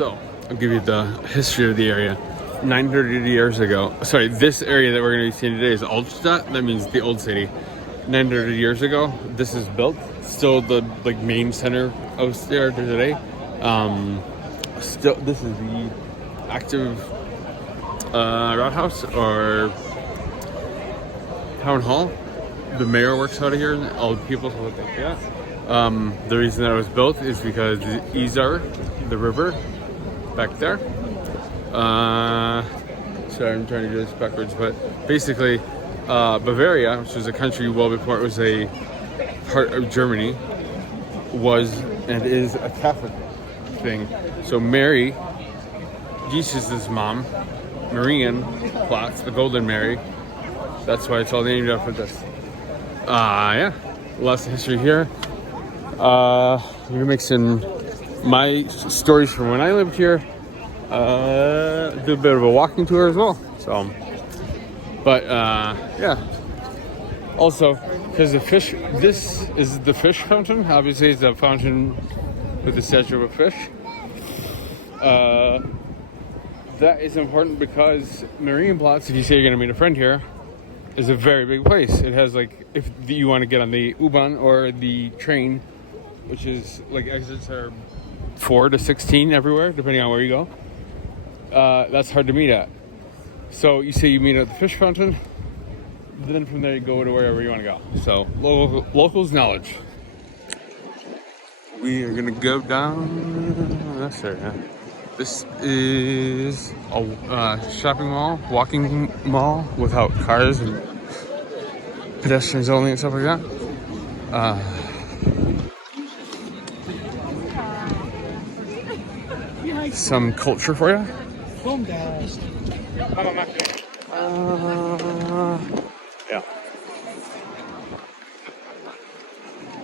So, I'll give you the history of the area. 900 years ago, sorry, this area that we're going to be seeing today is Altstadt. That means the old city. 900 years ago, this is built. Still the main center of there today. Still, this is the active Rathaus or town hall. The mayor works out of here, and all the people look like that. The reason that it was built is because the Isar, the river, back there. Sorry, I'm trying to do this backwards, but basically, Bavaria, which was a country well before it was a part of Germany, was and is a Catholic thing. So Mary, Jesus' mom, Marienplatz, the Golden Mary, that's why it's all named after this. Yeah, lots of history here. We're gonna mix in my stories from when I lived here. Do a bit of a walking tour as well. So, but yeah. Also, because the fish, this is the fish fountain. Obviously, it's a fountain with the statue of a fish. That is important because Marienplatz, if you say you're gonna meet a friend here, is a very big place. It has if you want to get on the U-Bahn or the train, which is exits are 4 to 16 everywhere, depending on where you go. That's hard to meet at. So you say you meet at the fish fountain, then from there you go to wherever you want to go. So locals knowledge. We are gonna go down this area. This is a shopping mall, walking mall without cars and pedestrians only and stuff like that. Some culture for you. Yeah.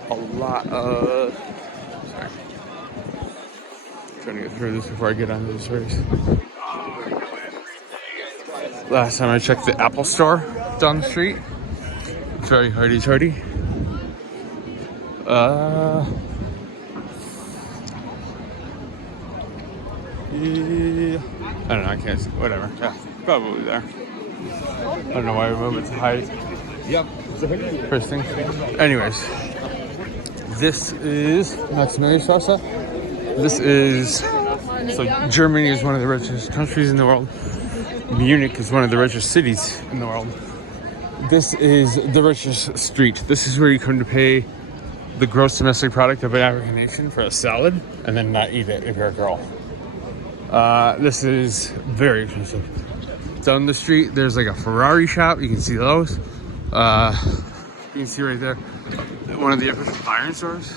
A lot of... Sorry. Trying to get through this before I get onto the stories. Last time I checked the Apple store down the street. Very hardy-tardy. Yeah. I don't know, I can't see. Whatever. Yeah, probably there. I don't know why we move it to height. Yep. First thing. Anyways, this is Maximilianstrasse. This is, so Germany is one of the richest countries in the world. Munich is one of the richest cities in the world. This is the richest street. This is where you come to pay the gross domestic product of an African nation for a salad and then not eat it if you're a girl. This is very expensive. Down the street, there's a Ferrari shop. You can see those. You can see right there one of the official iron stores.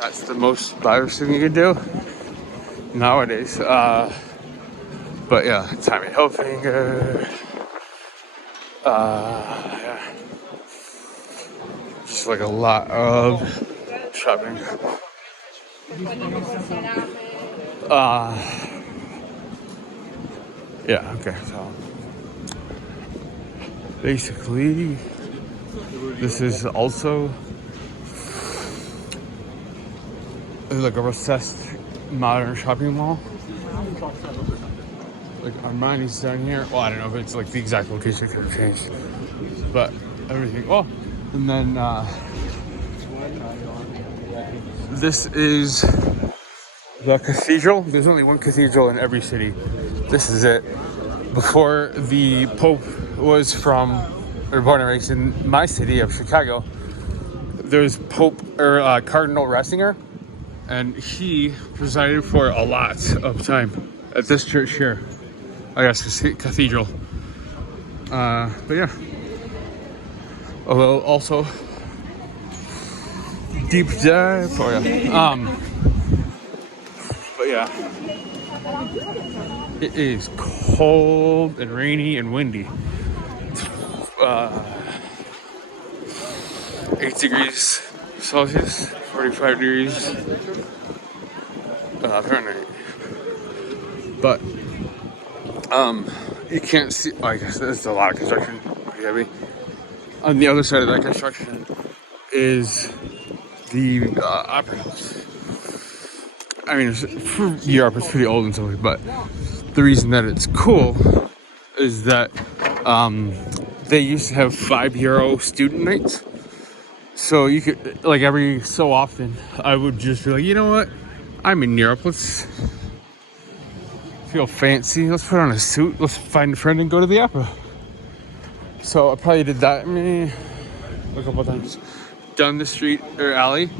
That's the most lavish thing you can do nowadays. But yeah, Tommy Hilfiger. Yeah. Just a lot of shopping. Yeah, okay, so basically this is also a recessed modern shopping mall. Armani's down here. Well, I don't know if it's the exact location, could have changed, but everything. Oh, and then this is the cathedral. There's only one cathedral in every city. This is it. Before the Pope was born and raised in my city of Chicago, there's Cardinal Ratzinger, and he presided for a lot of time at this church here. I guess cathedral. But yeah. Although also deep dive for you. But yeah. It is cold and rainy and windy. 8 degrees Celsius, 45 degrees Fahrenheit. But you can't see. Oh, I guess there's a lot of construction. Pretty heavy. On the other side of that construction is the opera house. I mean, for Europe, it's pretty old and stuff, but the reason that it's cool is that they used to have €5 student nights. So you could, like, every so often, I would just be like, you know what? I'm in Europe. Let's feel fancy. Let's put on a suit. Let's find a friend and go to the opera. So I probably did that a couple times. Down the street or alley,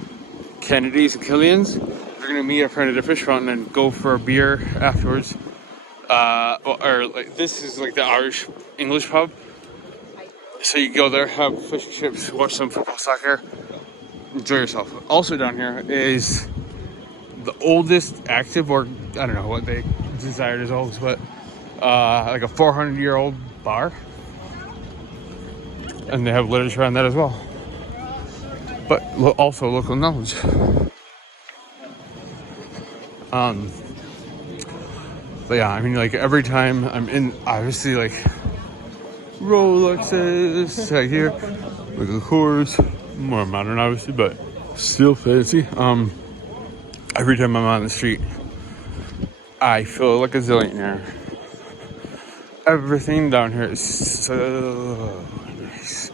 Kennedy's and Killian's. We're gonna meet a friend at a fish fountain and go for a beer afterwards. Or like this is like the Irish English pub. So you go there, have fish and chips, watch some football, soccer, enjoy yourself. Also down here is the oldest active, or I don't know what they desired as old, but like a 400-year-old bar, and they have literature on that as well. But also local knowledge. But yeah, I mean, like every time I'm in, obviously like Rolexes right here, like a Coors, more modern obviously, but still fancy. Every time I'm on the street, I feel like a zillionaire. Everything down here is so nice.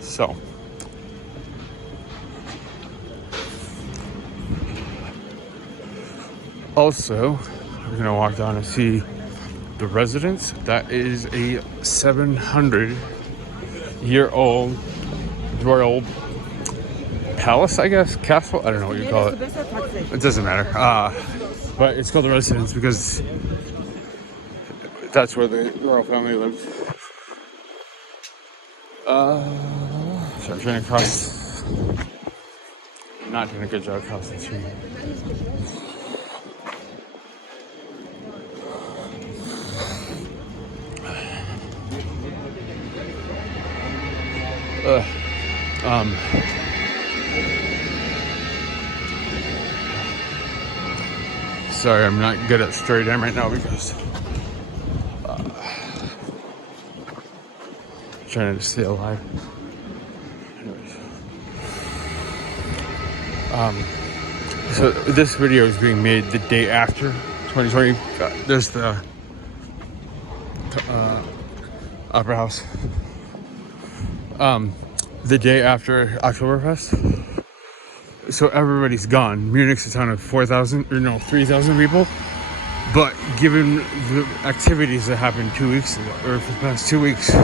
So also we're gonna walk down and see the residence. That is a 700-year-old royal palace, I guess, castle. I don't know what you call it. It doesn't matter. But it's called the residence because that's where the royal family lived. So I'm trying to cross. Not doing a good job crossing the street. Sorry, I'm not good at straight aim right now because trying to stay alive. Anyways, so this video is being made the day after 2020. There's the Opera House. The day after Oktoberfest. So everybody's gone. Munich's a town of 3,000 people. But given the activities that happened 2 weeks ago, or for the past 2 weeks,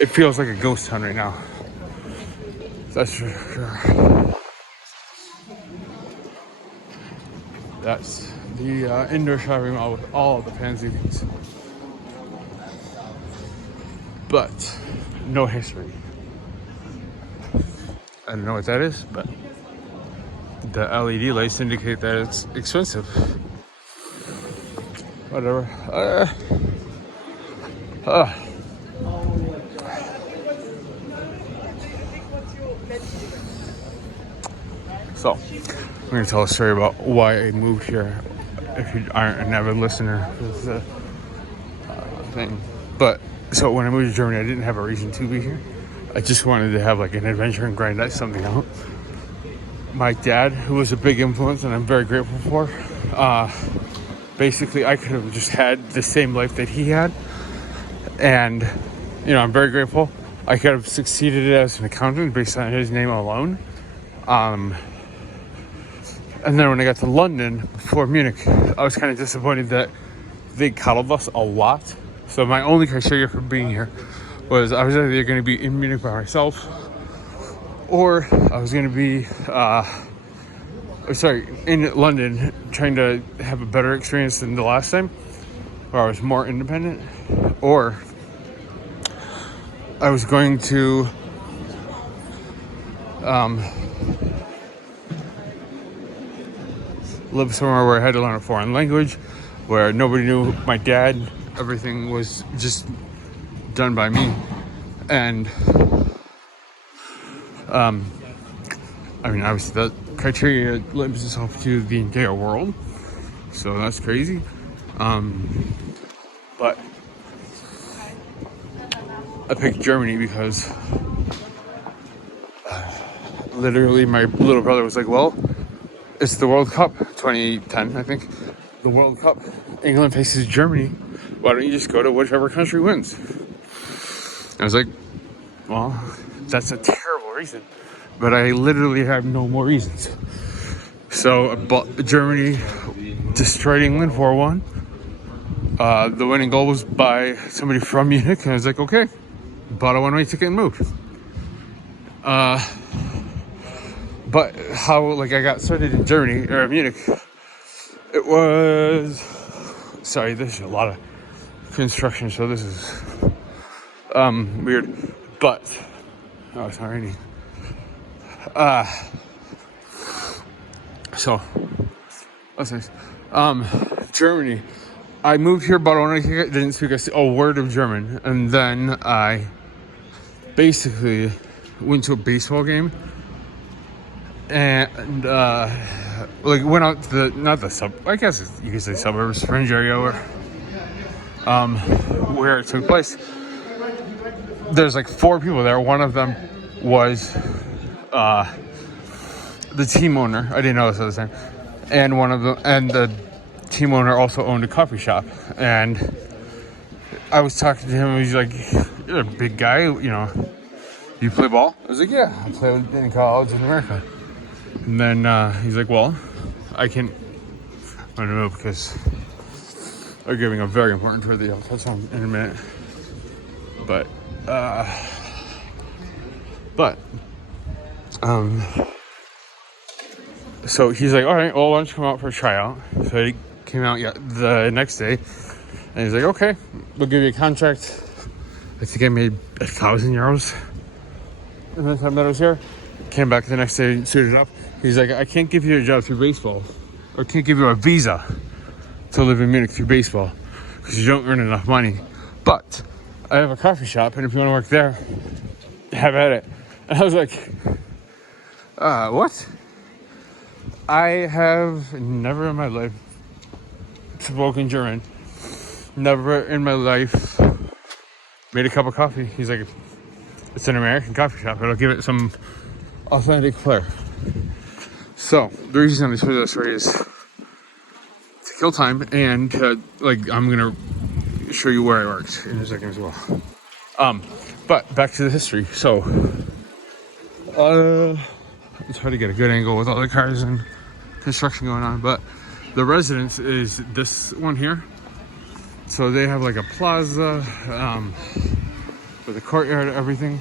it feels like a ghost town right now. That's for sure. That's the indoor shopping mall with all of the fancy things. But no history. I don't know what that is, but the LED lights indicate that it's expensive. Whatever. So, I'm going to tell a story about why I moved here. If you aren't an avid listener, this is a thing. But, so when I moved to Germany, I didn't have a reason to be here. I just wanted to have like an adventure and grind something out. My dad, who was a big influence and I'm very grateful for, basically I could have just had the same life that he had. And, you know, I'm very grateful. I could have succeeded as an accountant based on his name alone. And then when I got to London, before Munich, I was kind of disappointed that they coddled us a lot. So my only criteria for being here was I was either going to be in Munich by myself, or I was going to be, in London, trying to have a better experience than the last time, where I was more independent, or I was going to live somewhere where I had to learn a foreign language, where nobody knew my dad. Everything was just done by me. And I mean, obviously that criteria limits itself to the entire world, so that's crazy. But I picked Germany because literally my little brother was like, well, it's the World Cup 2010, I think. The World Cup. England faces Germany. Why don't you just go to whichever country wins? I was like, well, that's a terrible reason. But I literally have no more reasons. So Germany destroyed England 4-1. The winning goal was by somebody from Munich. And I was like, okay. Bought a one-way ticket and moved. But how, like, I got started in Germany, or Munich, it was... Sorry, there's a lot of construction, so this is weird. But... Oh, it's not raining. So... That's nice. Germany. I moved here, but I didn't speak a word of German. And then I basically went to a baseball game. And like went out to I guess you could say suburbs, fringe area where it took place. There's like 4 people there. One of them was the team owner. I didn't know this at the time. And the team owner also owned a coffee shop. And I was talking to him, and he's like, "You're a big guy, you know. You play ball?" I was like, "Yeah, I played in college in America." And then he's like, well, I don't know, because they're giving a very important tour that I'll touch on in a minute. But so he's like, all right, well, why don't you come out for a tryout? So he came out the next day, and he's like, okay, we'll give you a contract. I think I made 1,000 euros in the time that I was here. Came back the next day, suited up. He's like, I can't give you a job through baseball, or can't give you a visa to live in Munich through baseball, because you don't earn enough money. But I have a coffee shop, and if you want to work there, have at it. And I was like, what? I have never in my life spoken German. Never in my life made a cup of coffee. He's like, it's an American coffee shop. It'll give it some authentic flair. So the reason I'm telling this story is to kill time, and I'm gonna show you where I worked in a second as well. But back to the history. So it's hard to get a good angle with all the cars and construction going on, but the residence is this one here. So they have like a plaza with a courtyard and everything.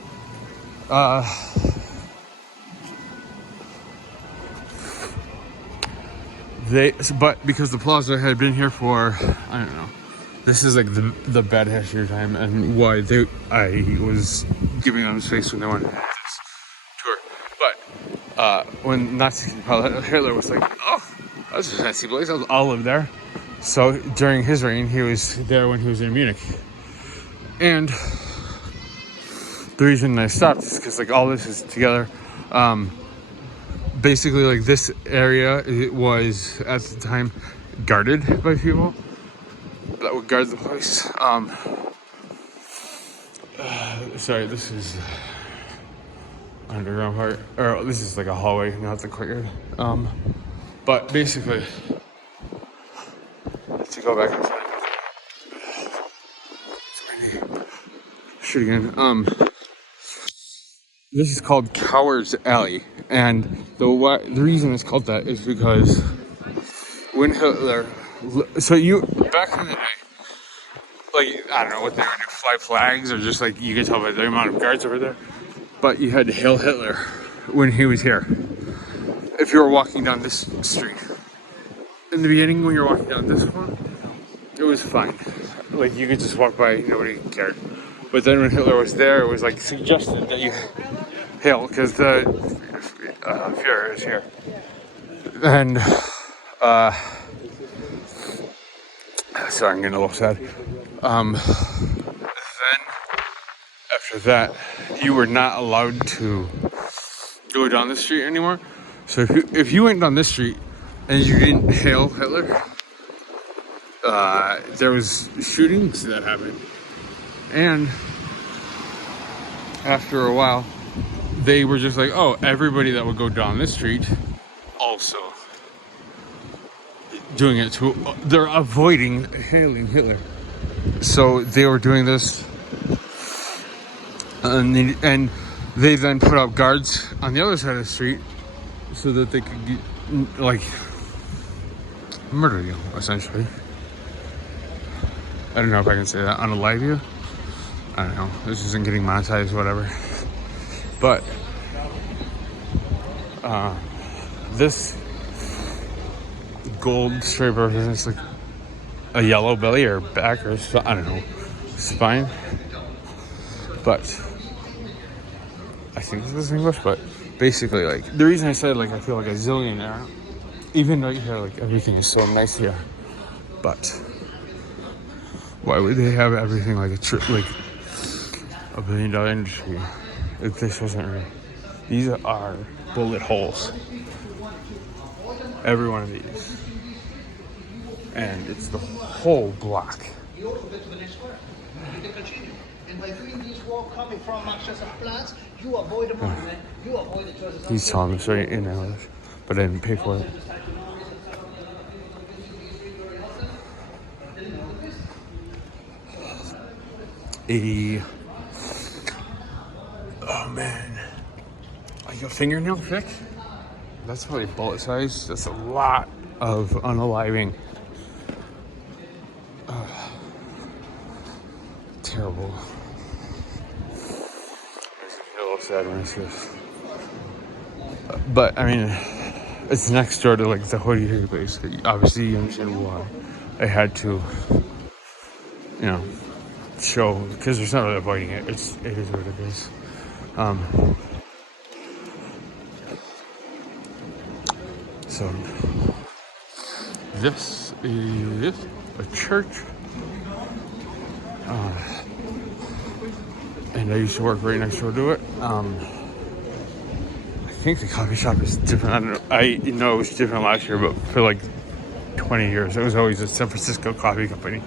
But because the plaza had been here for, I don't know, this is like the bad history time, and why I was giving them space when they wanted to have this tour. But when Nazi Hitler was like, oh, that's a fancy place, I'll live there. So during his reign, he was there when he was in Munich. And the reason I stopped is because like all this is together. Basically, like this area, it was at the time guarded by people that would guard the place. Sorry, this is underground part, or this is like a hallway, not the courtyard. But basically, to go back inside. Shoot again. This is called Coward's Alley, and the reason it's called that is because when Hitler, back in the day, like, I don't know what they were doing, fly flags, or just like, you can tell by the amount of guards over there, but you had to hail Hitler when he was here. If you were walking down this street. In the beginning, when you were walking down this one, it was fine. Like, you could just walk by, nobody cared. But then when Hitler was there, it was like suggested that you hail, because the Fuhrer is here. And, sorry, I'm getting a little sad. Then, after that, you were not allowed to go down the street anymore. So if you went down this street and you didn't hail Hitler, there was shootings that happened. And after a while, they were just like, oh, everybody that would go down this street also doing it too. They're avoiding hailing Hitler. So they were doing this, and they then put up guards on the other side of the street so that they could like murder you, essentially. I don't know if I can say that, unalive you. I don't know. This isn't getting monetized, whatever. But this gold stripe represents like a yellow belly or back or I don't know, spine. But I think this is English. But basically, like the reason I said like I feel like a zillionaire, even though you hear like everything is so nice here, but why would they have everything like like $1 billion industry if this wasn't real? These are bullet holes. Every one of these. And it's the whole block. He's telling us right in English, but I didn't pay for it. Oh man, like a fingernail pick? That's probably bullet size. That's a lot of unaliving. Terrible. Makes me feel a little sad when I see this. But I mean, it's next door to like the hoodie place. Obviously, you understand why I had to, show, because there's not really avoiding it. It is what it is. So this is a church, and I used to work right next door to it. I think the coffee shop is different. I don't know. I know it was different last year, but for like 20 years, it was always a San Francisco coffee company.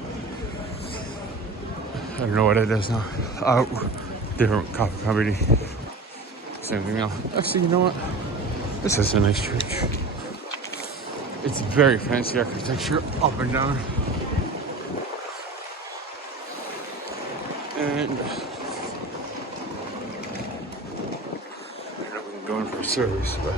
I don't know what it is now. Different coffee company. Same thing now. Actually, you know what? This is a nice church. It's very fancy architecture up and down. And I don't know if I'm going for a service, but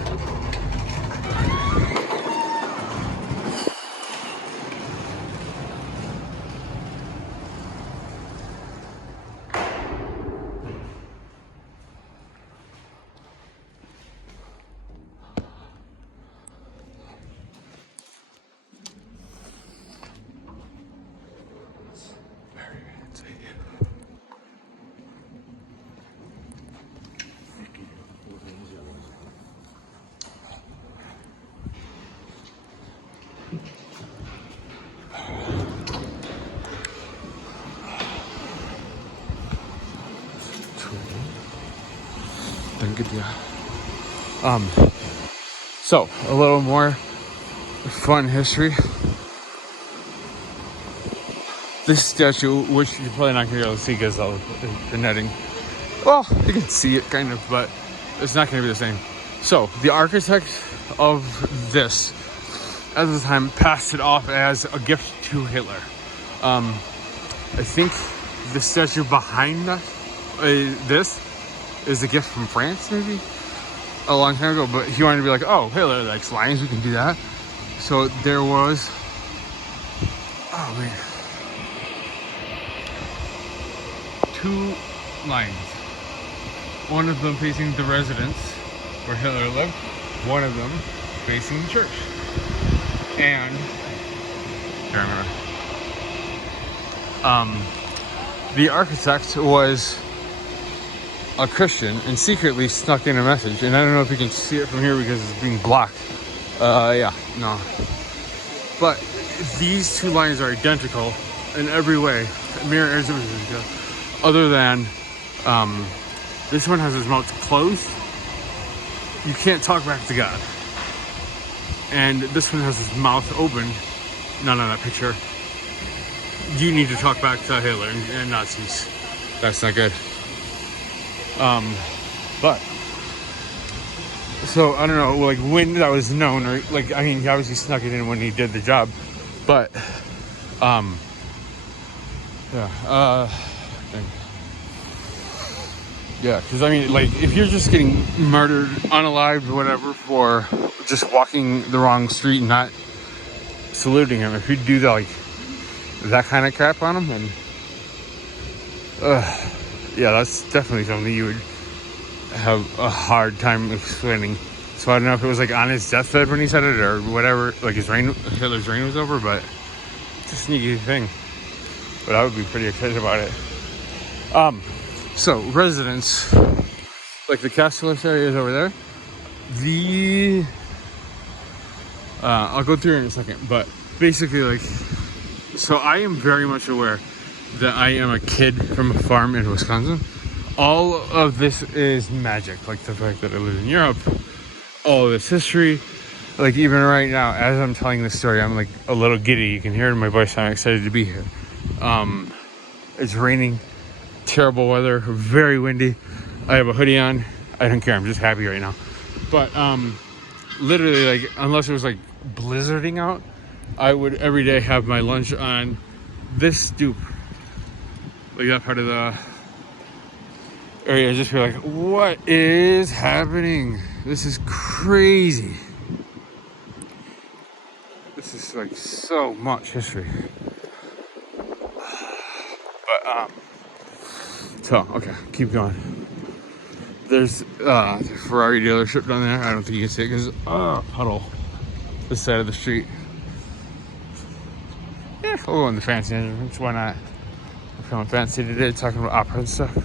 so a little more fun history. This statue, which you're probably not going to be able to see because of the netting. Well, you can see it kind of, but it's not going to be the same. So the architect of this, at the time, passed it off as a gift to Hitler. I think the statue behind us, this is a gift from France, maybe a long time ago. But he wanted to be like, oh, Hitler likes lions, we can do that. So there was, oh man, 2 lines. One of them facing the residence where Hitler lived, one of them facing the church. And the architect was a Christian and secretly snuck in a message. And I don't know if you can see it from here because it's being blocked. Yeah, no. But these 2 lines are identical in every way, mirror image, other than this one has his mouth closed. You can't talk back to God. And this one has his mouth open. Not on that picture. You need to talk back to Hitler and Nazis. That's not good. But so I don't know, like when that was known, or like I mean, he obviously snuck it in when he did the job, but yeah, because I mean, like if you're just getting murdered, unalived, whatever, for just walking the wrong street and not saluting him, if you do that, like that kind of crap on him, and yeah, that's definitely something you would have a hard time explaining. So I don't know if it was like on his deathbed when he said it or whatever, like Hitler's reign was over, but it's a sneaky thing. But I would be pretty excited about it. So residents, like the Castellus area is over there. I'll go through it in a second, but basically, like, so I am very much aware that I am a kid from a farm in Wisconsin. All of this is magic, like the fact that I live in Europe, all of this history. Like even right now, as I'm telling this story, I'm like a little giddy. You can hear it in my voice. I'm excited to be here. It's raining, terrible weather, very windy. I have a hoodie on. I don't care. I'm just happy right now. But literally, like, unless it was like blizzarding out, I would every day have my lunch on this stoop, like that part of the area. Just feel like, what is happening? This is crazy. This is like so much history. But so okay, keep going. There's the Ferrari dealership down there. I don't think you can see it because puddle this side of the street. Yeah, we'll go in the fancy entrance. Why not? I'm feeling fancy today, talking about opera and stuff.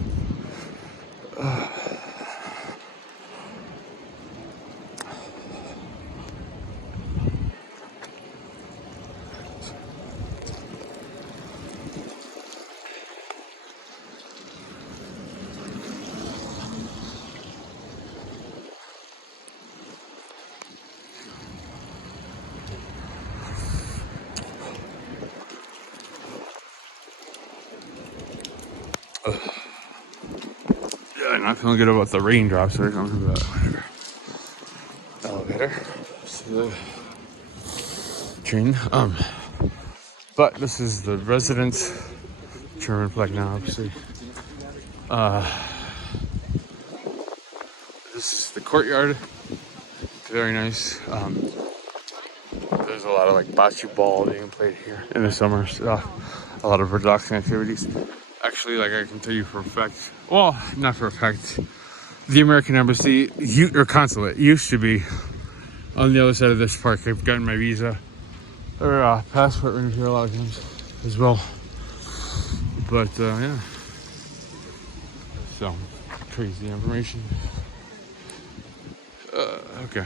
Yeah, I'm not feeling good about the raindrops that are coming from that whatever. Elevator. See the train. But this is the residence German flag now, obviously. This is the courtyard. Very nice. There's a lot of like bocce ball being played here in the summer. A lot of relaxing activities. Actually, like I can tell you for a fact, well, not for a fact, the American Embassy or consulate used to be on the other side of this park. I've gotten my visa or passport renewed here a lot of times as well. But yeah, so crazy information. Okay.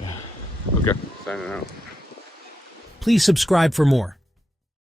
Yeah. Okay. Signing out. Please subscribe for more.